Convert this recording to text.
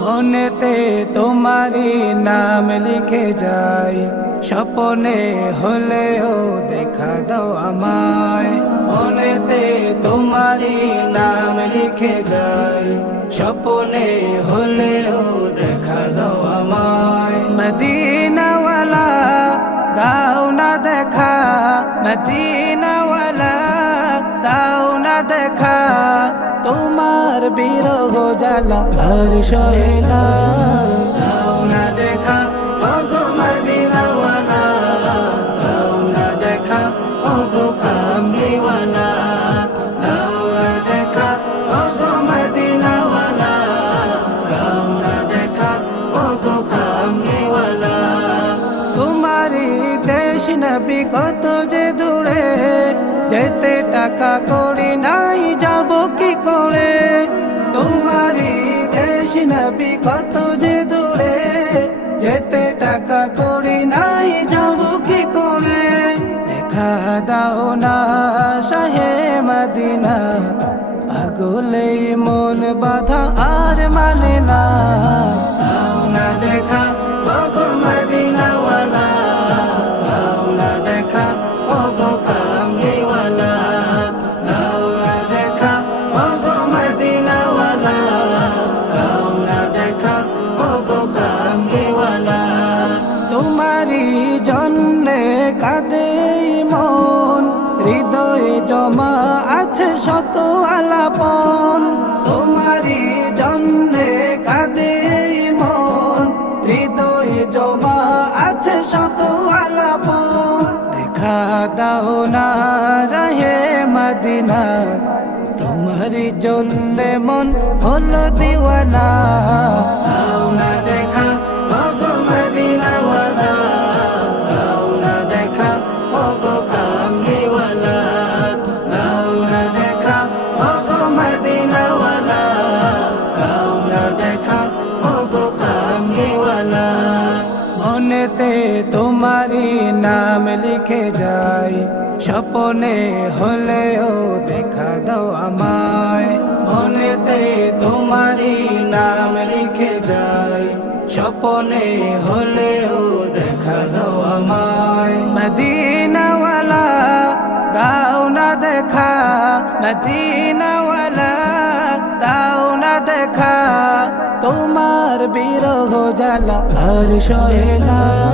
মনেতে তোমারই নাম লিখে যাই। স্বপনে হলেও দেখা দাও আমায়। মনেতে তোমারই নাম লিখে যাই। স্বপনে হলেও মদিনাওয়ালা দাও না দেখা, তোমার বিরহ জ্বালা আর সহেলা দাও না দেখা, ওগো মদিনাওয়ালা দাও না দেখা দাও টাকা করি নাই, যাব কি করে? তোমারি দেশ নবী কত যে দূরে? যেতে টাকা করি নাই, যাব কি করে? দেখা দাও না শাহে মদিনা পাগলে মন বাধা আর মানে না। কাঁদে মন, হৃদয়ে জমা আছে শত আলাপন। তোমারি জন্যে কাঁদে মন, হৃদয়ে জমা আছে শত আলাপন। দেখা দাও না রহে মদিনা তোমারি জন্যে মন হলো দিওয়ানা। মনেতে তোমারি নাম লিখে যাই। স্বপনে হলেও দেখা দাও আমায়। মনেতে তোমারি নাম লিখে যাই। স্বপনে হলেও দেখা দাও আমায়। মদিনাওয়ালা, দাও না দেখা। মদিনাওয়ালা, দাও না দেখা। বিরহ জ্বালা আর সহেলা